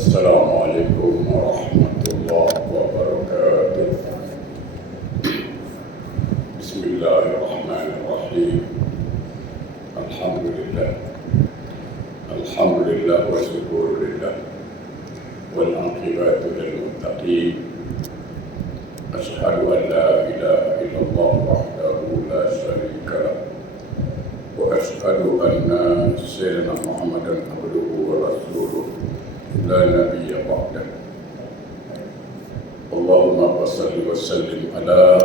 Assalamualaikum warahmatullahi wabarakatuh. Bismillahirrahmanirrahim. Alhamdulillah. Alhamdulillah wa syukurillah. Wal aqibatu lil muttaqin. Asyhadu an la ilaha illallah wahdahu la syarika lah. Wa asyhadu anna sayyidina Muhammadan abduhu wa rasuluh. La nabiyya ba'dah. Allahumma salli wa sallim ala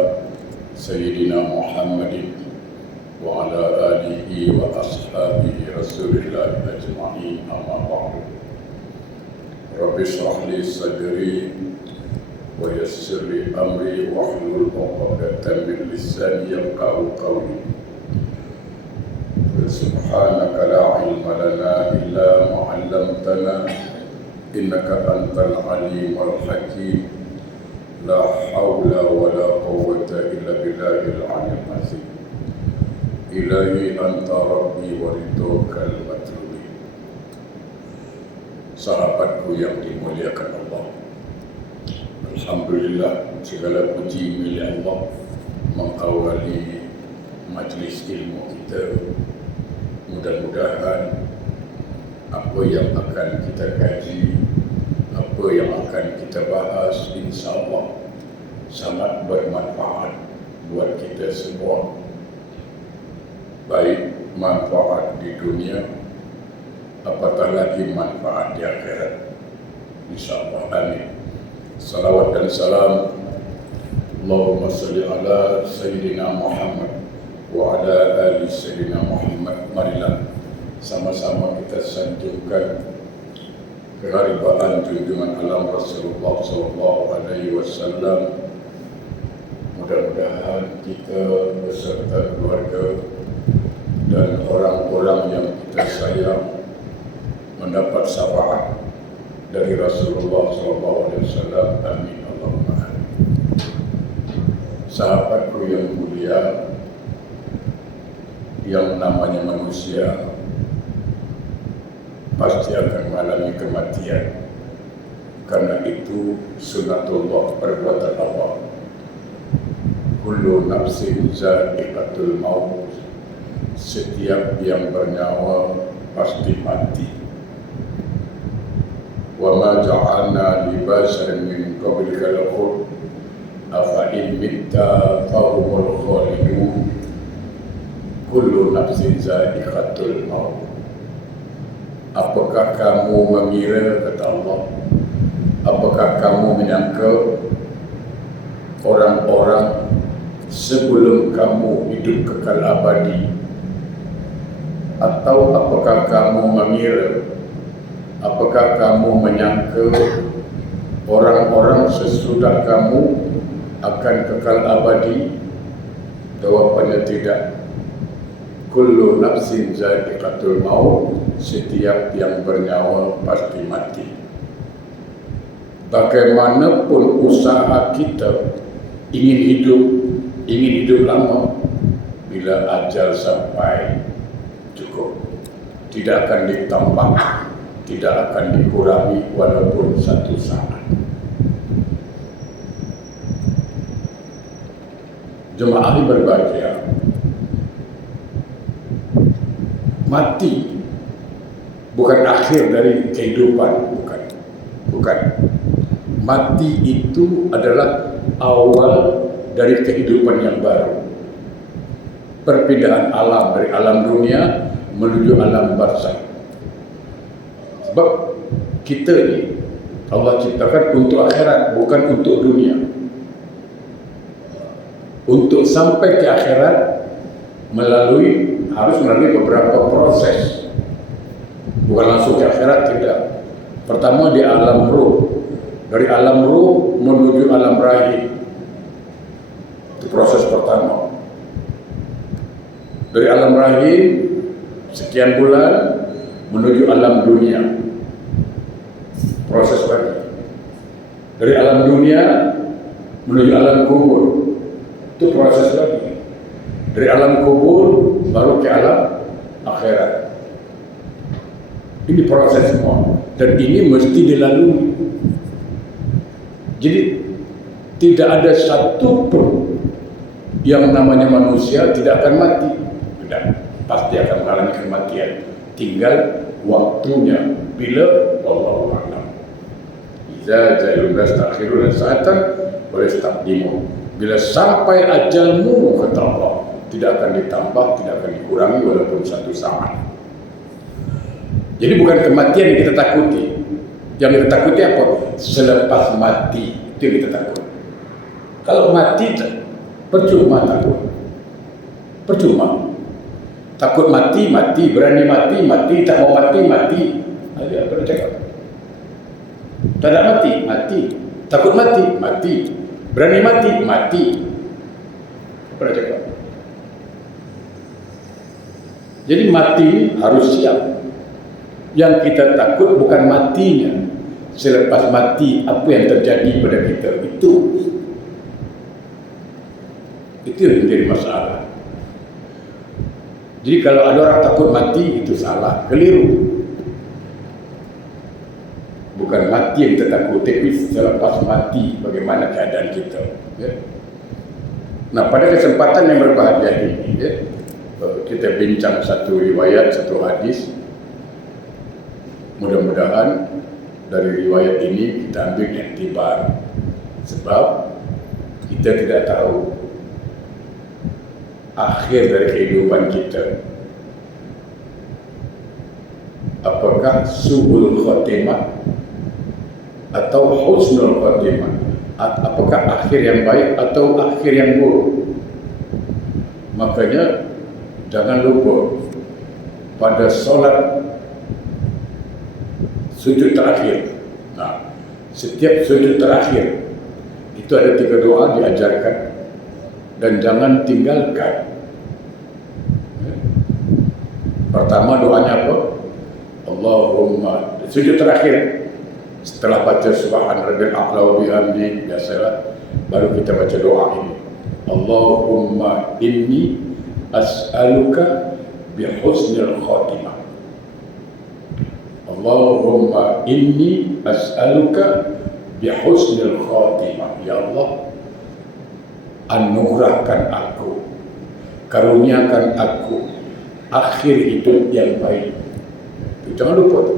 sayyidina Muhammadin wa ala alihi wa ashabihi Rasulillah ajma'in, amma ba'du. Rabbi shrah li sadri wa yassir li amri wa hlul 'uqdatam min lisani yafqahu qawli. Subhanaka la ilma lana illa ma 'allamtana innaka antal alimul hakim. La hawla wa la quwwata illa billahil aliyyil azim. Ilahi anta rabbi wa ridhokal matlubi. Sahabatku yang dimuliakan Allah, alhamdulillah, segala puji milik Allah mengawali majlis ilmu kita. Mudah-mudahan apa yang akan kita kaji, apa yang akan kita bahas, insya-Allah sangat bermanfaat buat kita semua, baik manfaat di dunia, apatah lagi manfaat di akhirat, insya-Allah. Amin. Salawat dan salam Allahumma salli ala Sayyidina Muhammad wa ala ali Sayyidina Muhammad. Marilah sama-sama kita sanjungkan keharibaan junjungan alam Rasulullah SAW. Mudah-mudahan kita beserta keluarga dan orang-orang yang kita sayang mendapat syafaat dari Rasulullah SAW. Amin Allahumma amin. Sahabatku yang mulia, yang namanya manusia pasti akan mengalami kematian. Karena itu sunatullah, perbuatan Allah. Kullu nafsin za'iqatul maut. Setiap yang bernyawa pasti mati. Wa ma ja'alna li basharin min qablikal khuld afa in mitta fahumul khalidun. Kullu nafsin za'iqatul maut. Apakah kamu mengira, kata Allah, apakah kamu menyangka orang-orang sebelum kamu hidup kekal abadi? Atau apakah kamu mengira, apakah kamu menyangka orang-orang sesudah kamu akan kekal abadi? Jawabannya tidak. Kullu nafsin za'iqatul maut. Setiap yang bernyawa pasti mati. Bagaimanapun usaha kita ingin hidup lama, bila ajal sampai cukup, tidak akan ditambah, tidak akan dikurangi walaupun satu saat. Jemaah berbahagia, mati bukan akhir dari kehidupan, bukan. Mati itu adalah awal dari kehidupan yang baru. Perpindahan alam dari alam dunia menuju alam barzakh. Sebab kita ni Allah ciptakan untuk akhirat, bukan untuk dunia. Untuk sampai ke akhirat harus melalui beberapa proses. Bukan langsung ke akhirat, tidak. Pertama di alam ruh. Dari alam ruh menuju alam rahim. Itu proses pertama. Dari alam rahim sekian bulan menuju alam dunia. Proses lagi. Dari alam dunia menuju alam kubur. Itu proses lagi. Dari alam kubur baru ke alam akhirat. Ini proses semua, dan ini mesti dilalui. Jadi tidak ada satu pun yang namanya manusia tidak akan mati. Tidak, pasti akan mengalami kematian. Tinggal waktunya bila Allahu a'lam. Iza ja'alul nastakhiruna sa'atan wa yastaqdimu. Bila sampai ajalmu, kata Allah, tidak akan ditambah, tidak akan dikurangi walaupun satu saat. Jadi bukan kematian yang kita takuti. Yang kita takuti apa? Selepas mati, itu yang kita takut. Kalau mati, percuma takut. Percuma. Takut mati, mati. Berani mati, mati. Tak mau mati, mati. Ada apa dia cakap? Tak nak mati, mati. Takut mati, mati. Berani mati, mati. Apa dia cakap? Jadi mati harus siap. Yang kita takut bukan matinya. Selepas mati, apa yang terjadi pada kita. Itu yang menjadi masalah. Jadi kalau ada orang takut mati, itu salah, keliru. Bukan mati yang kita takut, tapi selepas mati, bagaimana keadaan kita. Ya? Nah, pada kesempatan yang berbahagia ini, ya, kita bincang satu riwayat, satu hadis. Mudah-mudahan dari riwayat ini kita ambil iktibar, sebab kita tidak tahu akhir dari kehidupan kita, apakah su'ul khatimah atau husnul khatimah, apakah akhir yang baik atau akhir yang buruk. Makanya jangan lupa pada solat sujud terakhir. Nah, setiap sujud terakhir itu ada 3 doa diajarkan dan jangan tinggalkan. Pertama doanya apa? Allahumma, sujud terakhir setelah baca subhan rabbil a'la wa bihamdi, biasalah baru kita baca doa ini. Allahumma inni as'aluka bi husnil khatimah. Allahumma inni as'aluka bi husnil khatimah. Ya Allah, anugerahkan aku, karuniakan aku akhir hidup yang baik. Jangan lupa tu.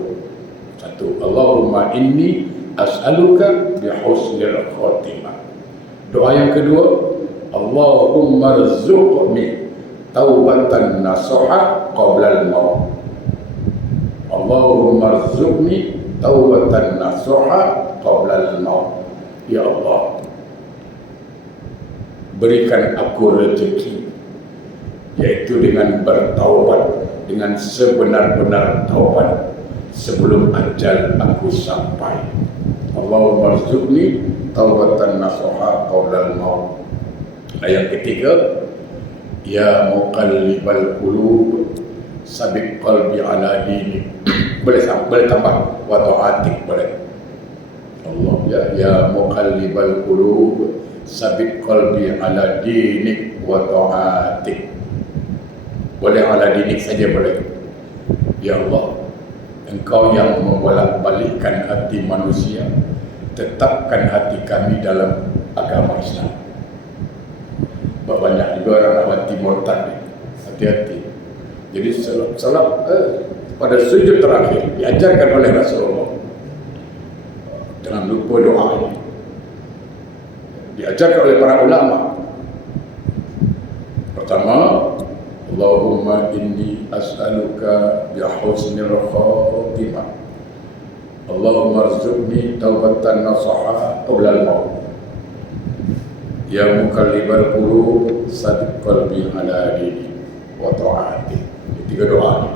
Satu, Allahumma inni as'aluka bi husnil khatimah. Doa yang kedua, Allahumma rzuqni taubatan nasuha qabla al-maut. Allahumma rzuqni taubatan nasuha qabla al-maut. Ya Allah, berikan aku rezeki, yaitu dengan bertaubat, dengan sebenar-benar taubat sebelum ajal aku sampai. Allahumma rzuqni taubatan nasuha qabla al-maut. Ayat ketiga, ya muqallibal qulub sabit qalbi ala dinik. boleh tambah wa ta'atik, boleh. Allah, ya muqallibal qulub sabit qalbi ala dinik wa ta'atik. Boleh ala dinik saja boleh. Ya Allah, Engkau yang membolak-balikkan hati manusia, tetapkan hati kami dalam agama Islam. Banyak juga orang nak mati murtad, hati-hati. Jadi salat pada sujud terakhir diajarkan oleh Rasulullah. Jangan lupa doa ini. Diajarkan oleh para ulama. Pertama, Allahumma inni as'aluka bi husnil khatimah. Allahumma rzuqni taubatan nasuha qabla al-maut. Ya muqallibal qulub sabit qalbi ala dini wa ta'ati. Tiga doa ini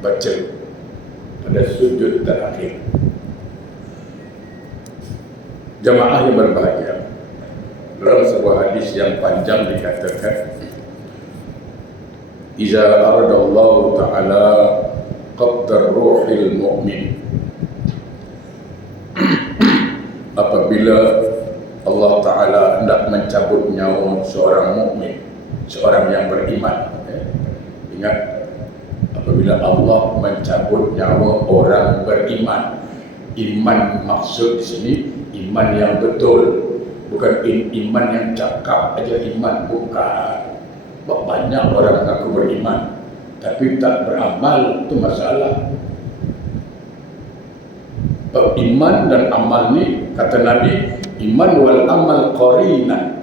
baca pada sujud terakhir. Jamaah yang berbahagia, dalam sebuah hadis yang panjang dikatakan, Iza aradallahu ta'ala qabdar ruhil mu'min. Apabila Allah Ta'ala hendak mencabut nyawa seorang mukmin, seorang yang beriman. Ingat, apabila Allah mencabut nyawa orang beriman. Iman maksud di sini iman yang betul, bukan iman yang cakap aja iman, bukan. Banyak orang mengaku beriman tapi tak beramal, itu masalah. Iman dan amal ni, kata Nabi, iman wal amal qarinan.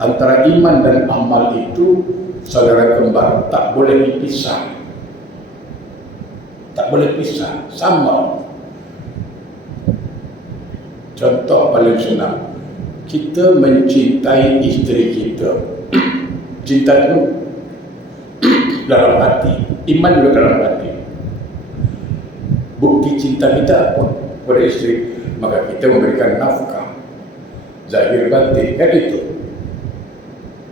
Antara iman dan amal itu saudara kembar, tak boleh dipisah. Tak boleh pisah, sama. Contoh paling senang, kita mencintai isteri kita. Cinta itu dalam hati, iman juga dalam hati. Bukti cinta kita apa pada isteri? Maka kita memberikan nafkah zahir batin, kan itu.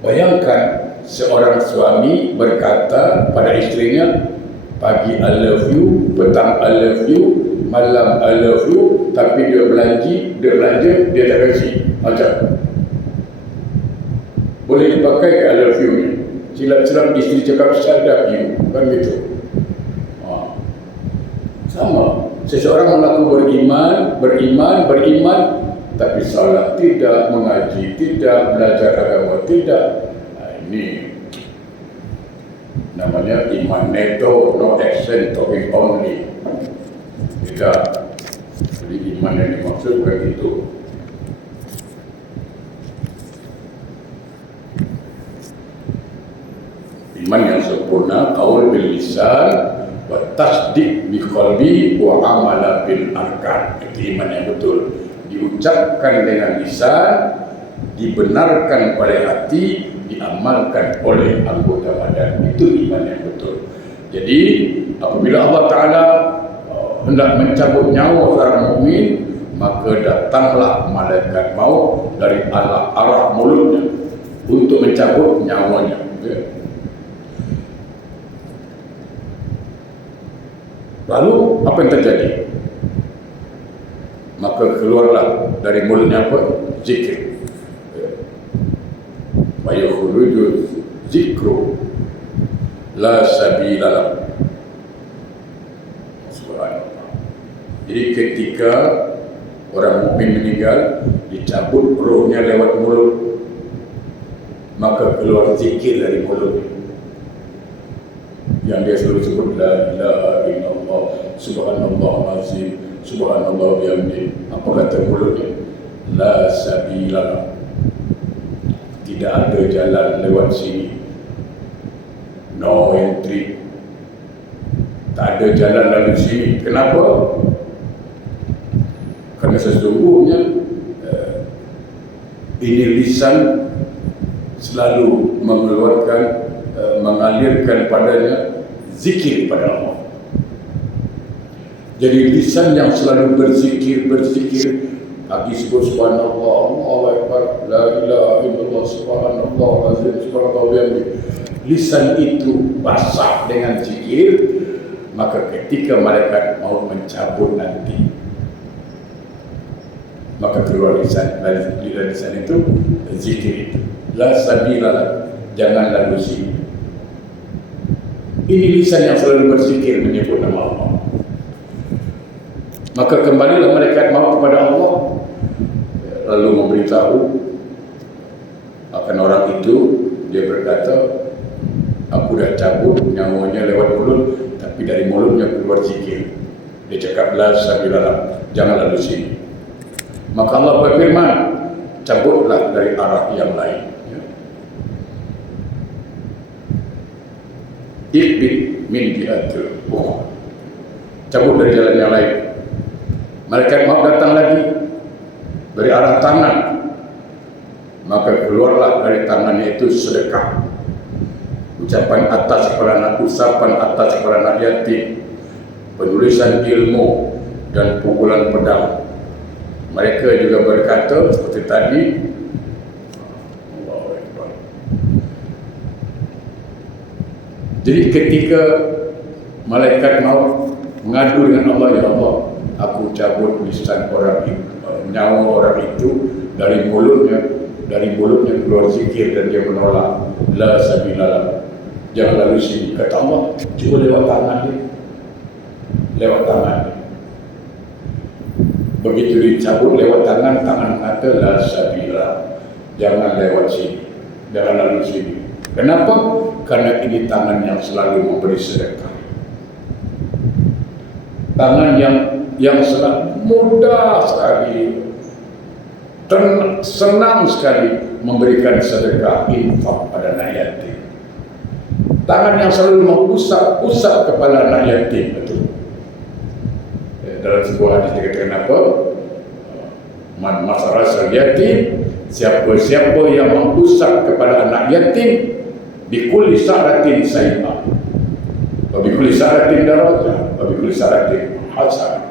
Bayangkan seorang suami berkata pada istrinya, pagi I love you, petang I love you, malam I love you, tapi dia belanja, dia tak kasih. Macam boleh dipakai ke I love you ni? Silap-silap isteri cakap sadap you, kan gitu. Sama, seseorang mengaku beriman, tapi salah tidak, mengaji tidak, belajar agama tidak. Ini namanya iman neto, no accent, talking only. Tidak. Jadi iman yang dimaksud bukan itu. Iman yang sempurna, qaul bil lisan wa tasdiq bi qalbi wa amala bil arkan. Itu iman yang betul. Diucapkan dengan lisan, dibenarkan oleh hati, diamalkan oleh anggota badan. Itu iman yang betul. Jadi apabila Allah Ta'ala hendak mencabut nyawa orang mukmin, maka datanglah malaikat maut dari arah mulutnya untuk mencabut nyawanya. Lalu apa yang terjadi? Maka keluarlah dari mulutnya apa? Zikir. Wa yakhruju zikru la sabila lahu. Subhanallah. Jadi ketika orang mukmin meninggal, dicabut rohnya lewat mulut, maka keluar zikir dari mulutnya. Yang dia selalu sebut la ilaha illallah, subhanallah azim, subhanallah bihamdi. Apa kata mulutnya? La sabila lahu. Tidak ada jalan lewat sini. No entry. Tak ada jalan lalu sini. Kenapa? Kerana sesungguhnya ini lisan selalu mengeluarkan, mengalirkan padanya zikir pada Allah. Jadi lisan yang selalu berzikir, pagi sebut subhanallah, Allahu akbar, la ilaha illallah, subhanallah azim, subhanallah bihamdi. Lisan itu basah dengan zikir, maka ketika malaikat maut mencabut nanti, maka keluar lisan, dari lisan itu zikir itu. La sabila, jangan lalu sini. Ini lisan yang selalu berzikir menyebut nama Allah. Maka kembalilah malaikat maut kepada Allah, lalu memberitahu akan orang itu. Dia berkata, aku dah cabut nyawanya lewat mulut, tapi dari mulutnya keluar zikir. Dia cakap la sabila, jangan lalu sini. Maka Allah berfirman, cabutlah dari arah yang lain. Ikbit min jihatil ukhra, cabut dari jalan yang lain. Malaikat maut datang lagi dari arah tangan, maka keluarlah dari tangannya itu sedekah, ucapan atas kepada anak yatim, penulisan ilmu, dan pukulan pedang. Mereka juga berkata seperti tadi, Allahu Akbar. Jadi ketika malaikat maut mengadu dengan Allah, ya Allah, aku cabut lisan orang itu, nyawa orang itu dari mulutnya keluar zikir, dan dia menolak, la sabila, jangan lalu sini. Kata Allah, cuba lewat tangan dia. Lewat tangan dia. Begitu dicabut lewat tangan, tangan kata la sabila. Jangan lewat sini. Jangan lalu sini. Kenapa? Karena ini tangan yang selalu memberi sedekah. Tangan yang selalu mudah sekali, senang sekali memberikan sedekah, infak pada anak yatim. Tangan yang selalu mengusap kepala anak yatim. Betul. Dalam sebuah hadis dikatakan apa? Man masarasal yatim, siapa yang mengusap kepada anak yatim, bikulli sa'ratin sayyibah, wa bikulli sa'ratin darajah, wa bikulli sa'ratin hasanah.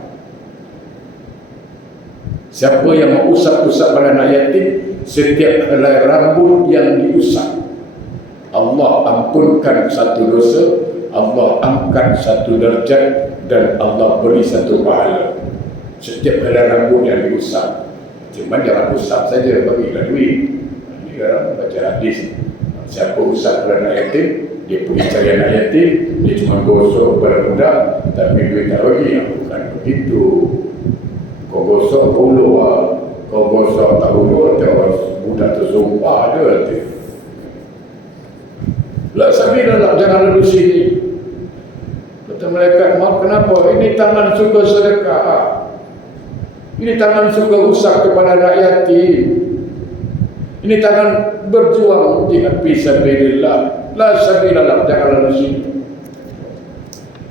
Siapa yang mengusap-usap pada anak yatim, setiap helai rambut yang diusap, Allah ampunkan satu dosa, Allah angkat satu derajat, dan Allah beri satu pahala. Setiap helai rambut yang diusap. Cuma jangan usap saja, bagilah duit. Ini orang baca hadis, siapa usap pada anak yatim, dia pergi cari anak yatim, dia cuma gosok pada budak, tapi duit tak bagi. Bukan begitu. Kau gosok bulu, kau gosok tak bulu, budak tersumpah ada nanti. La sabila, jangan lalu sini. Kata malaikat maaf, kenapa? Ini tangan suka sedekah. Ini tangan suka usap kepada anak yatim. Ini tangan berjuang jihad fi sabilillah. La sabila, jangan lalu sini.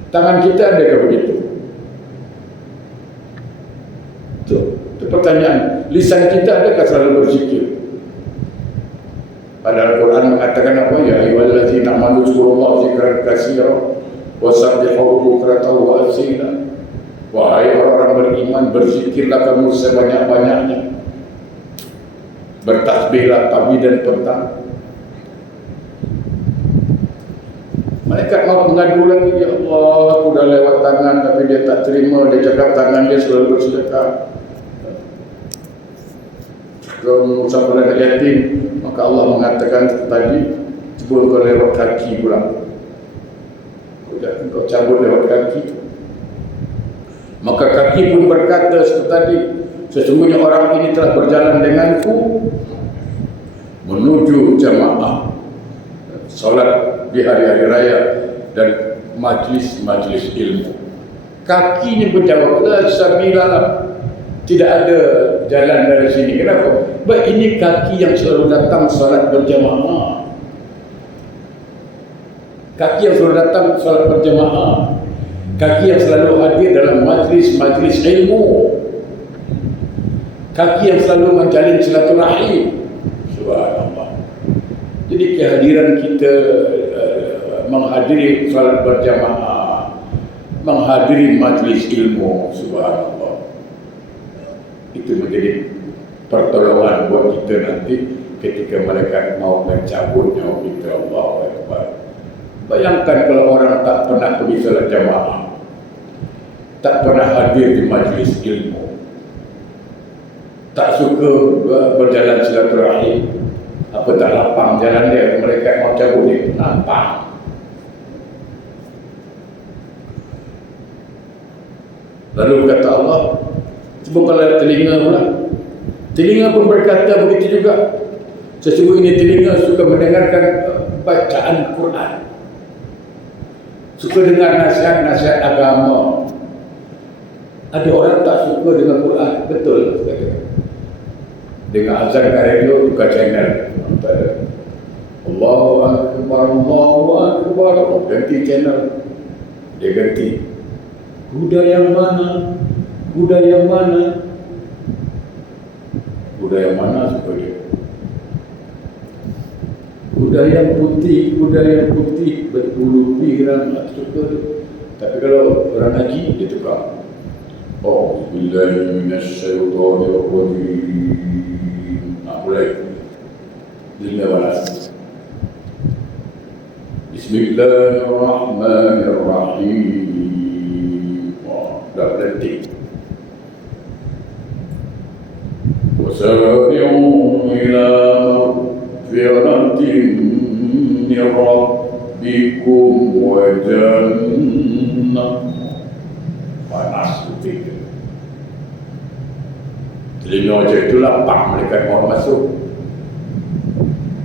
Tangan kita adakah begitu? Itu pertanyaan. Lisan kita adakah selalu berzikir? Padahal Al-Quran mengatakan apa? Ya ayyuhallazina amanu dzkurullaha dzikran katsiran wasabbihuhu bukratan wa asila. Wahai orang-orang beriman, berzikirlah kamu sebanyak-banyaknya. Bertasbihlah pagi dan petang. Malaikat mau mengadu lagi, ya Allah, aku dah lewat tangan tapi dia tak terima. Dia cakap tangan dia selalu bersedekah. Kalau mengusap pada anak yatim, maka Allah mengatakan tadi, cuba kau lewat kaki pula. Kau cabut lewat kaki. Maka kaki pun berkata seperti tadi, sesungguhnya orang ini telah berjalan denganku menuju jamaah, solat di hari-hari raya dan majlis-majlis ilmu. Kakinya berjawab, la sabila, tidak ada jalan dari sini. Kenapa? Sebab ini kaki yang selalu datang solat berjamaah. Kaki yang selalu datang solat berjamaah. Kaki yang selalu hadir dalam majlis-majlis ilmu. Kaki yang selalu menjalin silaturahim. Subhanallah. Jadi kehadiran kita menghadiri salat berjamaah, menghadiri majlis ilmu, subhanallah, itu menjadi pertolongan buat kita nanti ketika malaikat mau mencabut nyawa kita. Allahu Akbar. Bayangkan kalau orang tak pernah pergi salat jamaah, tak pernah hadir di majlis ilmu, tak suka berjalan silaturahim, apa tak lapang jalan dia, mereka mau cabut dia, nampak. Lalu kata Allah, cuba kalau telinga pula, telinga pun berkata begitu juga. Sesungguhnya telinga suka mendengarkan bacaan Quran, suka dengar nasihat-nasihat agama. Ada orang tak suka dengan Quran, betul. Dengan azan kat radio, buka channel. Allahu Akbar, Allahu Akbar, ganti channel. Dia ganti. Kuda yang mana? Kuda yang mana? Kuda yang mana suka dia? Kuda yang putih, berbulu pirang, suka dia. Tapi kalau orang haji, dia tukar. A'udzubillahi minasyaitonirrajim. Mulai. Dengar balas. Bismillahirrahmanirrahim. Dah berhenti. Wasari'u ila magfiratin min rabbikum wa jannah. Panas betul. Telinga je itu lapang malaikat maut masuk.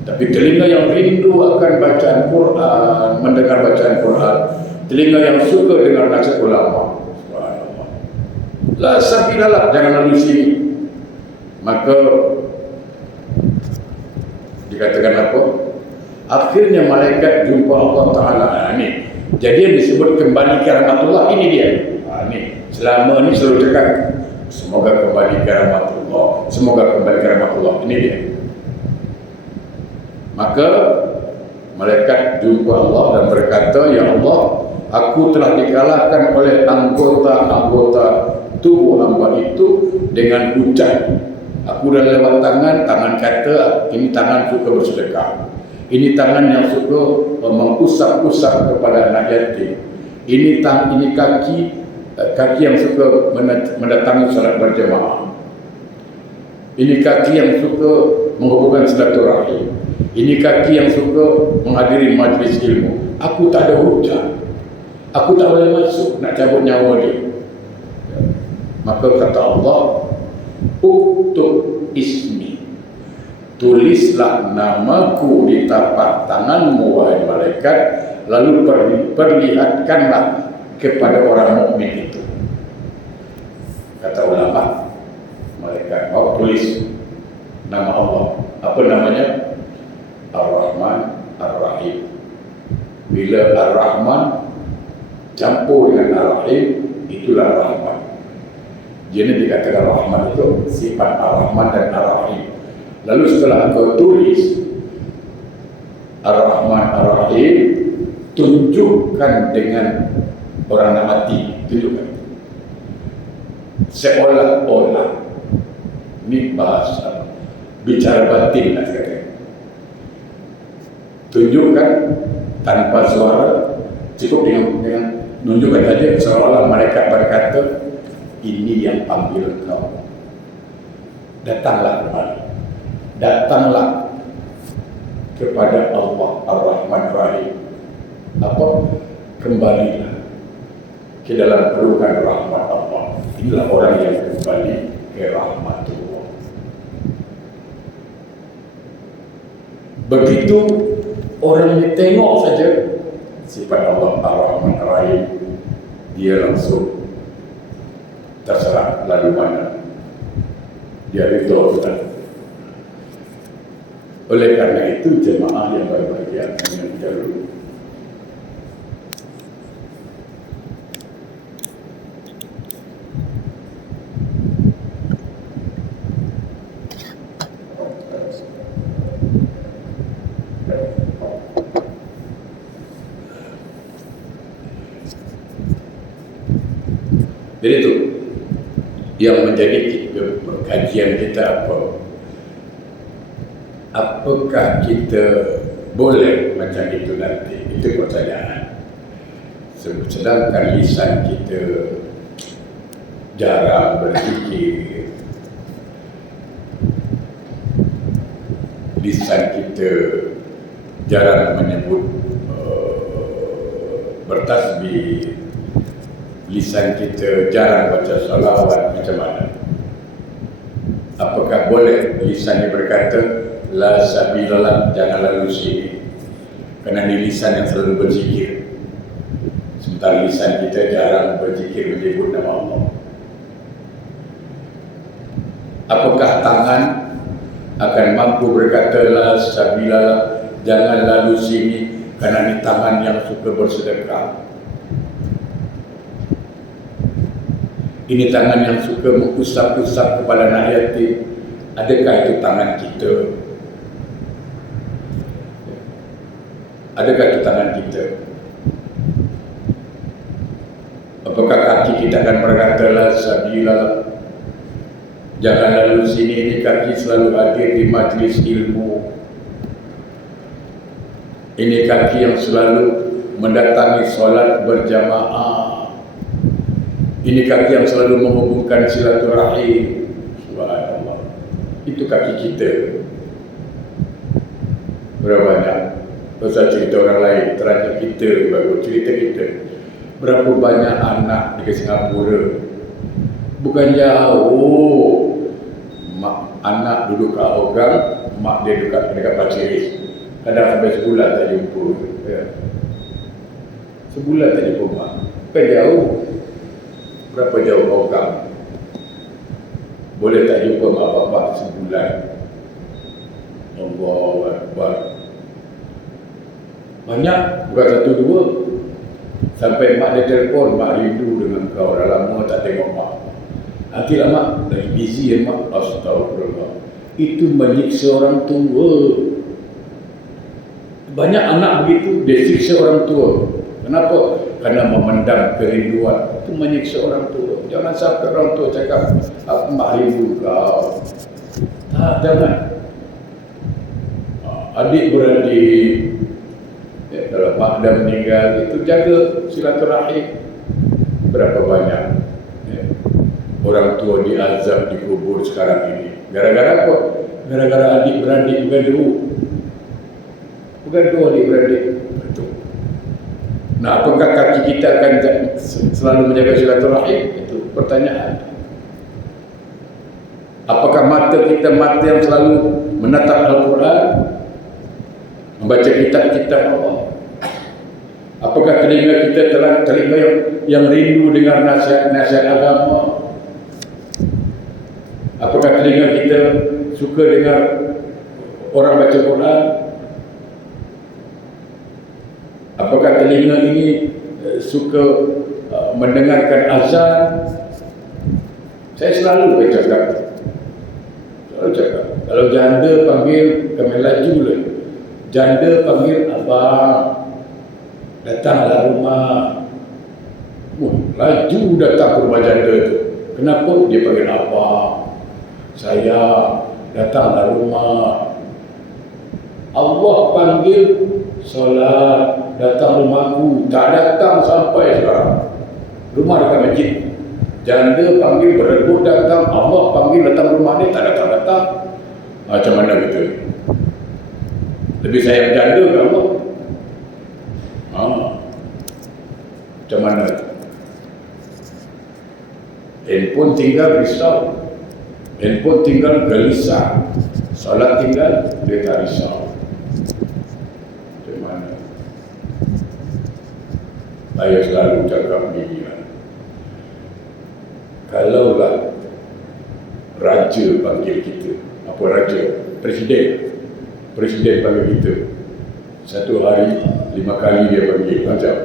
Tapi telinga yang rindu akan bacaan Quran, mendengar bacaan Quran, telinga yang suka dengar nasihat ulama, subhanallah, la sabilalah, jangan lalu sini. Maka dikatakan apa? Akhirnya malaikat jumpa Allah Ta'ala. Ini jadi yang disebut kembali ke rahmatullah. Ini dia. Ini selama ini selalu cakap semoga kembali ke rahmatullah, semoga kembali ke rahmatullah. Ini dia. Maka malaikat jumpa Allah dan berkata, ya Allah, aku telah dikalahkan oleh anggota-anggota tubuh hamba itu dengan hujan. Aku dah lewat tangan kata, ini tangan suka bersedekah, ini tangan yang suka mengusap-usap kepada anak yatim, ini kaki yang suka mendatangi salat berjamaah, ini kaki yang suka menghubungkan silaturahim, ini kaki yang suka menghadiri majlis ilmu. Aku tak ada hujan, aku tak boleh masuk, nak cabut nyawa dia. Maka kata Allah, uktub ismi, tulislah namaku di tapak tanganmu wahai malaikat, lalu perlihatkanlah kepada orang mukmin itu. Kata ulama, malaikat mau tulis nama Allah. Apa namanya? Ar-Rahman Ar-Rahim. Bila Ar-Rahman campur dengan Ar-Rahim, itulah Rahman. Jadi dikatakan Rahman itu sifat Ar-Rahman dan Ar-Rahim. Lalu setelah kau tulis Ar-Rahman Ar-Rahim, tunjukkan dengan orang nak mati, tunjukkan seolah-olah. Ini bahasa bicara batin nak kata. Tunjukkan tanpa suara, cukup dengan menunjukkan saja, seolah-olah malaikat berkata, ini yang panggil kau, datanglah kembali, datanglah kepada Allah Ar-Rahman Ar-Rahim. Apa? Kembalilah ke dalam pelukan rahmat Allah. Inilah orang yang kembali ke rahmatullah. Begitu orang yang tengok saja sifat Allah Ar-Rahman Ar-Rahim, dia langsung terserah lalu mana dia ridho Tuhan. Oleh karena itu jemaah yang berbahagia dengan jalur jadi itu yang menjadi kajian kita apa? Apakah kita boleh macam itu nanti? Itu pertanyaan. Sedangkan lisan kita jarang berfikir, lisan kita jarang menyebut bertasbih, lisan kita jarang baca salawat, macam mana? Apakah boleh lisannya berkata la sabilalah, jangan lalu sini, kerana ini lisan yang selalu berzikir, sementara lisan kita jarang berzikir menyebut nama Allah? Apakah tangan akan mampu berkata la sabilalah, jangan lalu sini, kerana ini tangan yang suka bersedekah, ini tangan yang suka mengusap-usap kepada anak yatim? Adakah itu tangan kita? Adakah itu tangan kita? Apakah kaki kita akan berkata la sabilalah, jangan lalu sini, ini kaki selalu hadir di majlis ilmu, ini kaki yang selalu mendatangi solat berjamaah, ini kaki yang selalu menghubungkan silaturahim. Subhanallah, itu kaki kita. Berapa banyak pasal cerita orang lain, terakhir kita bagus cerita kita. Berapa banyak anak di Singapura, bukan jauh, anak duduk kat Hougang, mak dia dekat Pasir Ris. Kadang sampai sebulan tak jumpa. Ya. Sebulan tak jumpa mak. Bukan jauh. Berapa jauh Hougang? Boleh tak jumpa mak bapak sebulan. Allahu Akbar. Banyak, bukan satu dua. Sampai mak dia telefon, mak rindu dengan kau, dah lama tak tengok mak. Nanti lah mak, lagi busy ya mak. Astagfirullah. Itu menyiksa orang tua. Banyak anak begitu, dia siksa orang tua. Kenapa? Karena memendam kerinduan. Itu menyiksa orang tua. Jangan sampai orang tua cakap, aku mak rindu kau. Jangan. Adik-beradik, ya, kalau mak dah meninggal, itu jaga silaturahim. Berapa banyak ya, orang tua diazab di kubur sekarang ini. Gara-gara apa? Gara-gara adik-beradik bukan dua adik-beradik. Betul. Nah, apakah kaki kita akan selalu menjaga silaturahim? Itu pertanyaan. Apakah mata kita mata yang selalu menatap Al-Quran, membaca kitab-kitab Allah? Apakah telinga kita telinga yang rindu dengar nasihat-nasihat agama? Apakah telinga kita suka dengar orang baca Quran? Apakah telinga ini suka mendengarkan azan? Saya selalu bercakap. Kalau janda panggil, kami laju lah. Janda panggil abang, datanglah rumah. Laju datang ke rumah janda itu. Kenapa? Dia panggil abang, saya, datanglah rumah. Allah panggil solat, datang rumahku. Tak datang sampai sekarang. Rumah dekat masjid. Janda panggil berebut datang, Allah panggil datang rumah ni, tak datang-datang. Macam mana kita? Lebih sayang janda ke Allah? Macam mana? Handphone tinggal risau, handphone tinggal gelisah, salat tinggal dia tak risau. Macam mana? Saya selalu cakap begini, kalaulah raja panggil kita, apa raja? Presiden panggil kita, satu hari 5 kali dia panggil, macam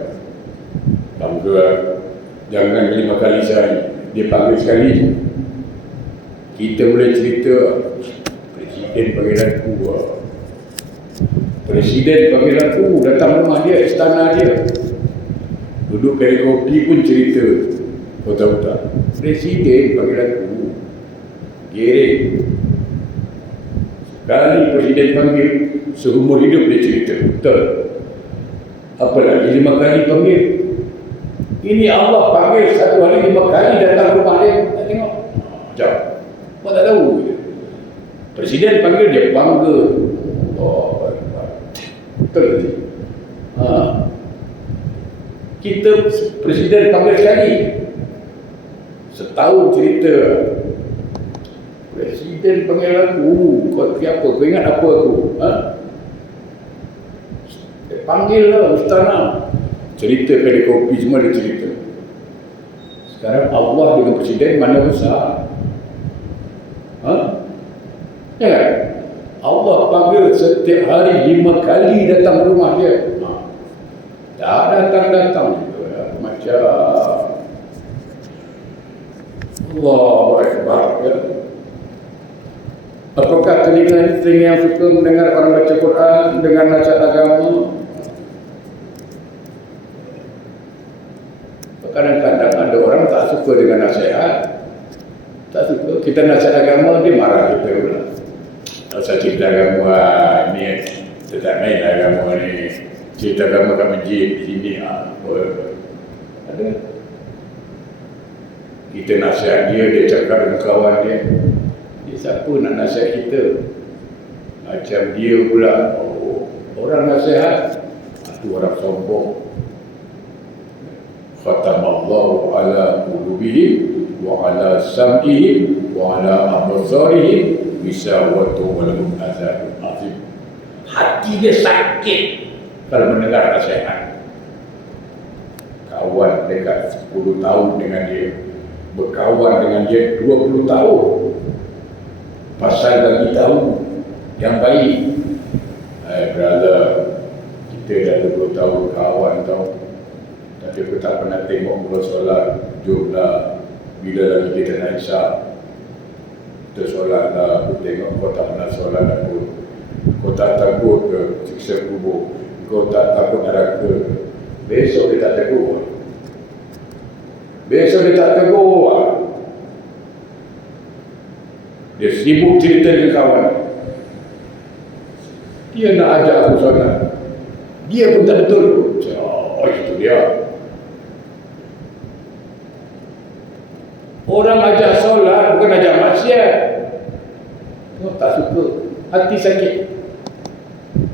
bangga. Jangan 5 kali sehari, dia panggil sekali. Kita boleh cerita, presiden panggil aku, presiden panggil aku, datang rumah dia, istana dia, duduk kedai kopi pun cerita. Kau tahu tak? Presiden panggil aku, giring. Sekali presiden panggil, seumur hidup dia cerita. Betul. Apalagi 5 kali panggil. Ini Allah panggil satu hari 5 kali datang rumah dia. Tak tengok. Macam, kau tak tahu. Presiden panggil dia bangga. Oh, betul. Kita presiden panggil sekali, setahun cerita. Presiden panggil aku, kau apa? Kau ingat apa aku? Panggil lah istana. Cerita kedai kopi semua dia cerita. Sekarang Allah dengan presiden mana besar? Jangan. Allah panggil setiap hari 5 kali datang rumah dia. Tak datang-datang juga. Macam Allahu Akbar, ya. Apakah telinga yang suka mendengar orang baca Quran, dengan nasihat agama? Kadang-kadang ada orang tak suka dengan nasihat. Tak suka. Kita nasihat agama, dia marah kita pula. Asal cerita agama ni, kita tak main agama ni. Cerita agama kat masjid di sini, ada. Kita nasihat dia, dia cakap dengan kawan dia. Dia siapa nak nasihat kita? Macam dia pula, Orang nasihat itu orang sombong. Khatamallahu ala qulubihim wa ala sam'ihim wa ala absarihim ghishawatun wa lahum adzabun azim. Hati dia sakit kalau mendengar nasihat. Kawan dekat 10 tahun dengan dia, berkawan dengan dia 20 tahun, pasal bagi tahu yang baik. Brother, kita dah 20 tahun kawan tau, tapi aku tak pernah tengok kau solat. Jomlah, bila lagi kita nak isyak, kita solat lah. Aku tengok kau tak pernah solat aku. Kau tak takut ke siksa kubur? Kau tak takut neraka? Besok dia tak tegur. Besok dia tak tegur. Dia sibuk cerita dengan kawan. Dia nak ajak aku solat, dia pun tak betul. Oh, itu dia. Orang ajak solat bukan ajak maksiat. Kau tak suka, hati sakit.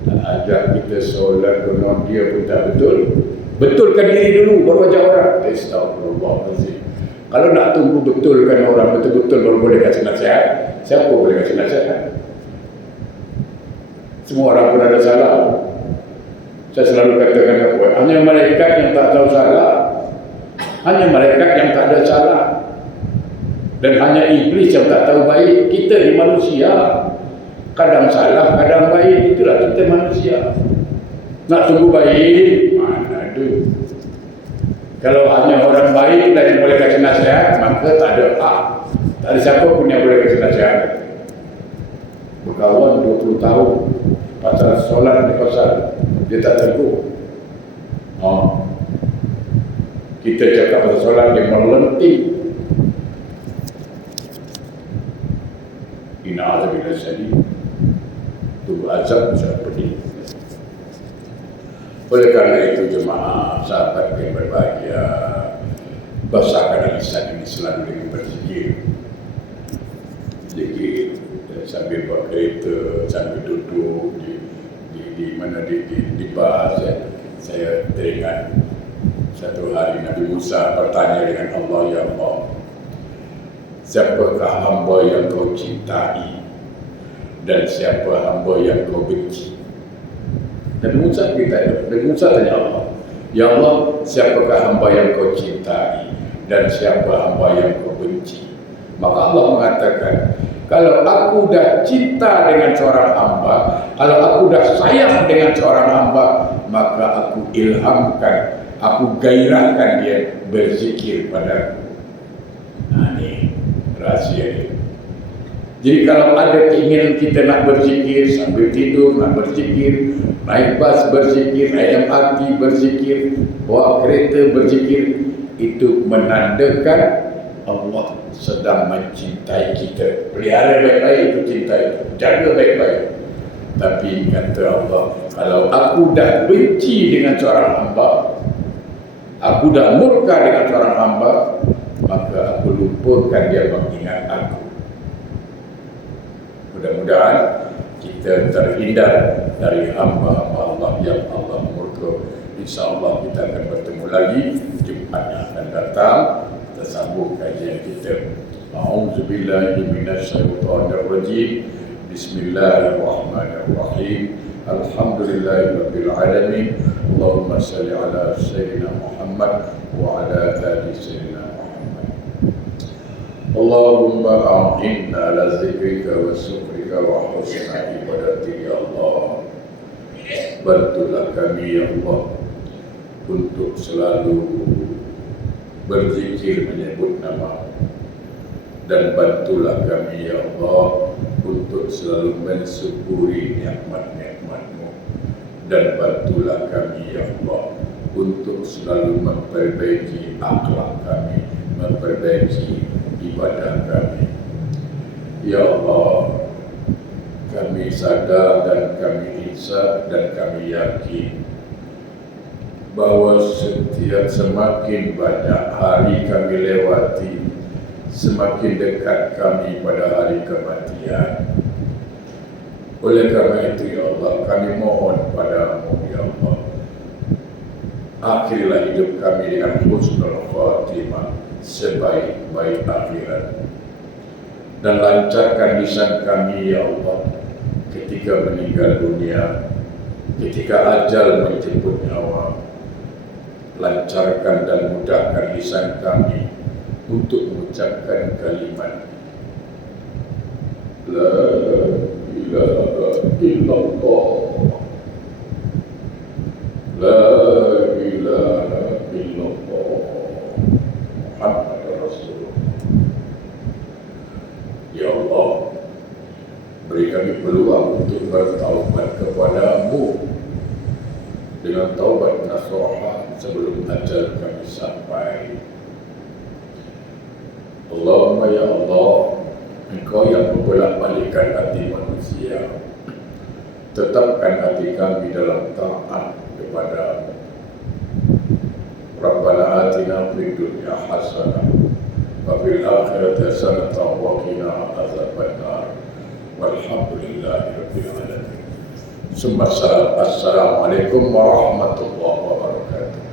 Tak ajak kita solat kerana dia pun tak betul. Betulkan diri dulu baru ajak orang. Astagfirullahaladzim. Kalau nak tunggu betulkan orang betul-betul baru boleh kasih nasihat, siapa boleh kasih nasihat? Semua orang pun ada salah. Saya selalu katakan apa? Hanya malaikat yang tak tahu salah. Hanya malaikat yang tak ada salah. Dan hanya iblis yang tak tahu baik. Kita ni manusia, kadang salah, kadang baik. Itulah kita manusia. Nak tunggu baik, mana ada. Kalau hanya orang baik dan yang boleh kasih nasihat, maka tak ada hak. Tak ada siapa pun yang boleh kasih nasihat. Berkawan 20 tahun, pasal solat ni pasal dia tak tegur. Kita cakap pasal solat, dia melenting. Ina'adzabillah syadid. Itu azab sangat pedih. Oleh kerana itu jemaah sahabat yang berbahagia, basahkan lisan ini selalu dengan berzikir. Zikir sambil buat kereta, sambil duduk di mana di bas. Saya teringat satu hari Nabi Musa bertanya dengan Allah, ya Allah, siapakah hamba yang kau cintai dan siapa hamba yang kau benci? Nabi Musa tanya Allah, ya Allah, siapakah hamba yang kau cintai dan siapa hamba yang kau benci? Maka Allah mengatakan, kalau aku dah cinta dengan seorang hamba, kalau aku dah sayang dengan seorang hamba, maka aku ilhamkan, aku gairahkan dia berzikir padaku. Ini rahsia dia. Jadi kalau ada keinginan kita nak berzikir, sambil tidur nak berzikir, naik bas berzikir, naik MRT berzikir, bawa kereta berzikir, itu menandakan Allah sedang mencintai kita. Pelihara baik-baik itu cinta itu, jaga baik-baik. Tapi kata Allah, kalau aku dah benci dengan seorang hamba, aku dah murka dengan seorang hamba, maka aku lupakan dia mengingat aku. Mudah-mudahan kita terhindar dari hamba-hamba Allah yang Allah murka. InsyaAllah kita akan bertemu lagi Jumat yang akan datang. Kita sambung kajian kita. A'udzubillahi minasyaitonirrajim. Bismillahirrahmanirrahim. Alhamdulillahirabbil alamin. Allahumma shalli ala sayyidina Muhammad wa ala ali sayyidina Muhammad. Allahumma a'inna ala zikrika wa syukrika wa husna ibadatik ya Allah. Bantulah kami ya Allah untuk selalu berzikir menyebut nama, dan bantulah kami ya Allah untuk selalu mensyukuri nikmat-nikmat-Mu, dan bantulah kami ya Allah untuk selalu memperbaiki akhlak kami, memperbaiki ibadah kami. Ya Allah, kami sadar dan kami insaf dan kami yakin bahawa semakin banyak hari kami lewati, semakin dekat kami pada hari kematian. Oleh karena itu ya Allah, kami mohon padamu ya Allah, akhirilah hidup kami dengan husnul khatimah, sebaik-baik akhirat, dan lancarkan lisan kami ya Allah ketika meninggal dunia, ketika ajal menjemput nyawa. Lancarkan dan mudahkan lisan kami untuk mengucapkan kalimat La ilaha illallah, La ilaha illallah, Muhammad Rasulullah. Ya Allah, beri kami peluang untuk bertaubat kepadamu dengan taubat nasuha sebelum ajal kami sampai. Allahumma ya Allah, Engkau yang membolak-balikkan hati manusia, tetapkan hati kami dalam taat kepadamu. Rabbana atina fid dunya hasanah wa fil akhirati hasanah wa qina azabannar. Walhamdulillahi rabbil alamin. Assalamualaikum warahmatullahi wabarakatuh.